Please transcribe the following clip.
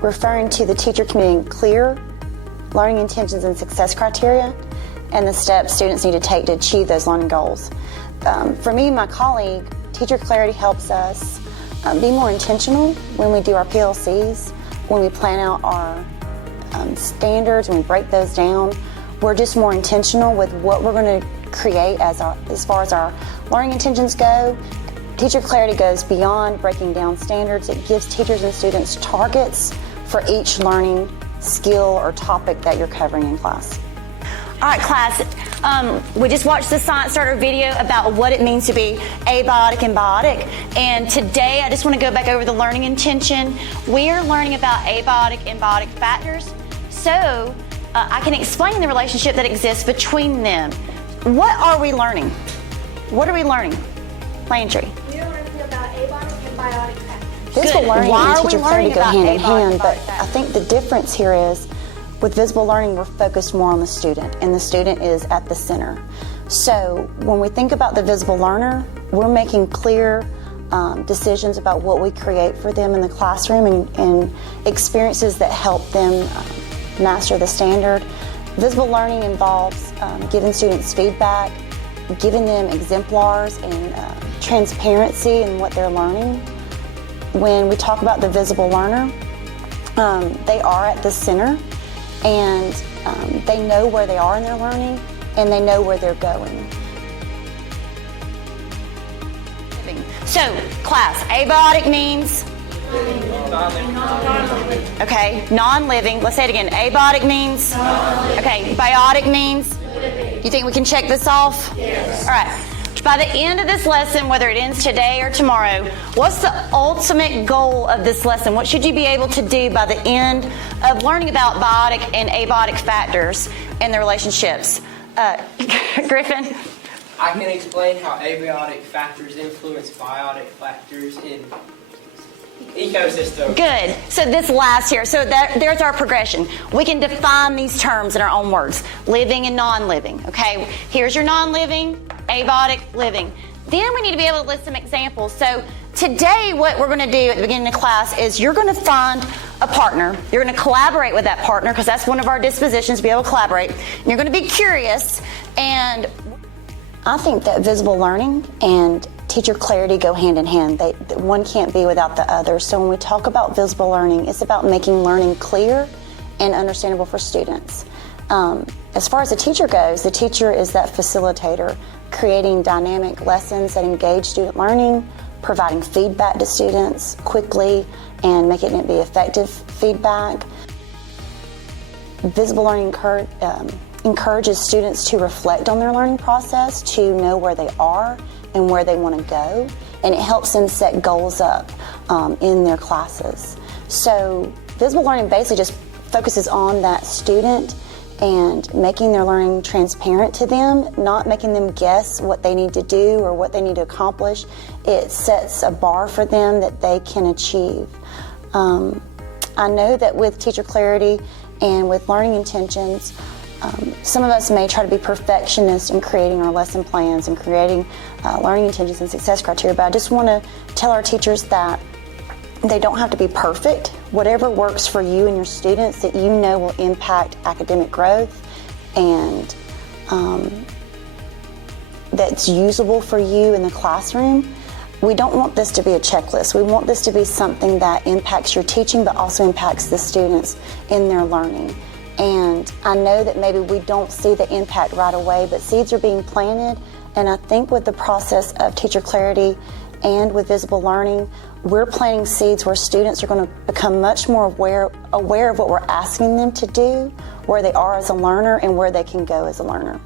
referring to the teacher communicating clear learning intentions and success criteria and the steps students need to take to achieve those learning goals. For me and my colleague, teacher clarity helps us be more intentional when we do our PLCs, when we plan out our standards, when we break those down. We're just more intentional with what we're going to create as far as our learning intentions go. Teacher clarity goes beyond breaking down standards. It gives teachers and students targets for each learning skill or topic that you're covering in class. All right, class, we just watched the Science Starter video about what it means to be abiotic and biotic. And today, I just want to go back over the learning intention. We're learning about abiotic and biotic factors, so I can explain the relationship that exists between them. What are we learning? What are we learning? Landry. We're learning about abiotic and biotic factors. Visible learning Why and are we teacher clarity learning go about hand in abiotic hand, and but biotic I think the difference here is with visible learning, we're focused more on the student, and the student is at the center. So when we think about the visible learner, we're making clear decisions about what we create for them in the classroom and experiences that help them master the standard. Visible learning involves giving students feedback, giving them exemplars and transparency in what they're learning. When we talk about the visible learner, they are at the center, and they know where they are in their learning, and they know where they're going. So, class, abiotic means? Okay, non-living. Let's say it again. Abiotic means? Okay, biotic means? You think we can check this off? Yes. All right. By the end of this lesson, whether it ends today or tomorrow, what's the ultimate goal of this lesson? What should you be able to do by the end of learning about biotic and abiotic factors and their relationships? Griffin? I can explain how abiotic factors influence biotic factors in ecosystem. Good. So this last here, so there's our progression. We can define these terms in our own words, living and non-living, okay? Here's your non-living, abiotic, living. Then we need to be able to list some examples. So today what we're going to do at the beginning of class is you're going to find a partner. You're going to collaborate with that partner because that's one of our dispositions, to be able to collaborate. And you're going to be curious. And I think that visible learning and teacher clarity go hand in hand. One can't be without the other. So when we talk about visible learning, it's about making learning clear and understandable for students. As far as the teacher goes, the teacher is that facilitator, creating dynamic lessons that engage student learning, providing feedback to students quickly and making it be effective feedback. Visible learning encourages students to reflect on their learning process, to know where they are and where they want to go, and it helps them set goals up in their classes. So visible learning basically just focuses on that student and making their learning transparent to them, not making them guess what they need to do or what they need to accomplish. It sets a bar for them that they can achieve. I know that with teacher clarity and with learning intentions, some of us may try to be perfectionists in creating our lesson plans and creating learning intentions and success criteria, but I just want to tell our teachers that they don't have to be perfect. Whatever works for you and your students that you know will impact academic growth and that's usable for you in the classroom. We don't want this to be a checklist. We want this to be something that impacts your teaching but also impacts the students in their learning. And I know that maybe we don't see the impact right away, but seeds are being planted. And I think with the process of teacher clarity and with visible learning, we're planting seeds where students are going to become much more aware of what we're asking them to do, where they are as a learner, and where they can go as a learner.